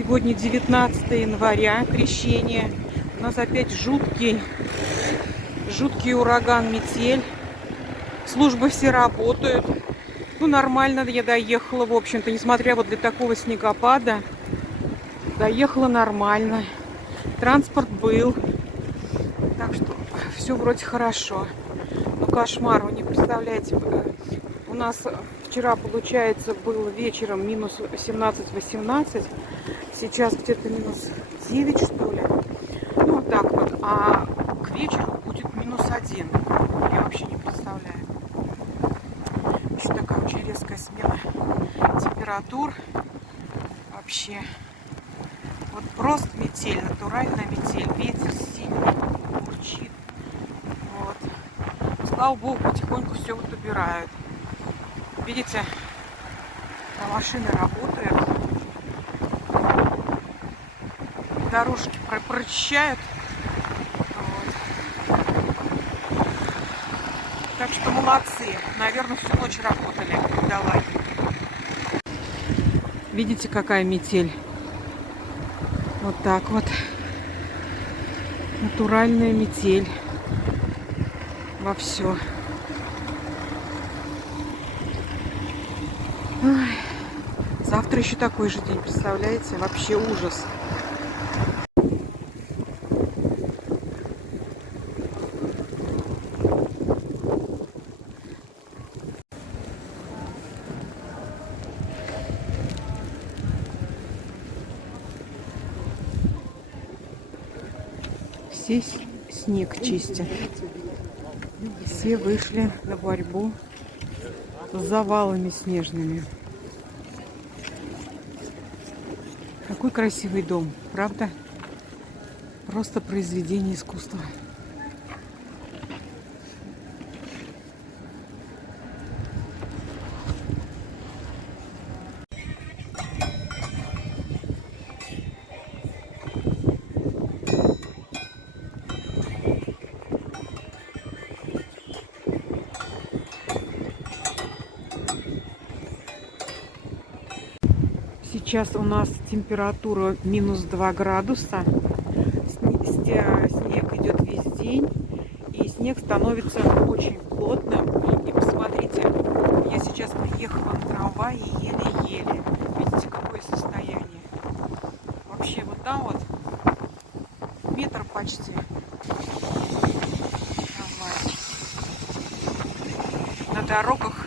Сегодня 19 января, крещение. У нас опять жуткий ураган, метель. Службы все работают. Ну, нормально я доехала, в общем-то, несмотря вот для такого снегопада. Доехала нормально. Транспорт был. Так что все вроде хорошо. Ну, кошмар, вы не представляете. У нас вчера, получается, было вечером минус 17-18. Сейчас где-то минус 9, что ли. Ну, вот так вот. А к вечеру будет минус 1. Я вообще не представляю. Еще такая очень резкая смена температур. Вообще. Вот просто метель, натуральная метель. Ветер сильный, бурчит. Вот. Слава богу, потихоньку все вот убирают. Видите, машины работают. Дорожки прочищают. Вот. Так что молодцы. Наверное, всю ночь работали. Давай. Видите, какая метель? Вот так вот. Натуральная метель. Во все. Завтра еще такой же день, представляете? Вообще ужас. Все снег чистят. Все вышли на борьбу с завалами снежными. Какой красивый дом, правда? Просто произведение искусства. Сейчас у нас температура минус 2 градуса. Снег идет весь день. И снег становится очень плотным. И посмотрите, я сейчас приехала на трамвае еле-еле. Видите, какое состояние? Вообще вот там вот метр почти. Трамвай. На дорогах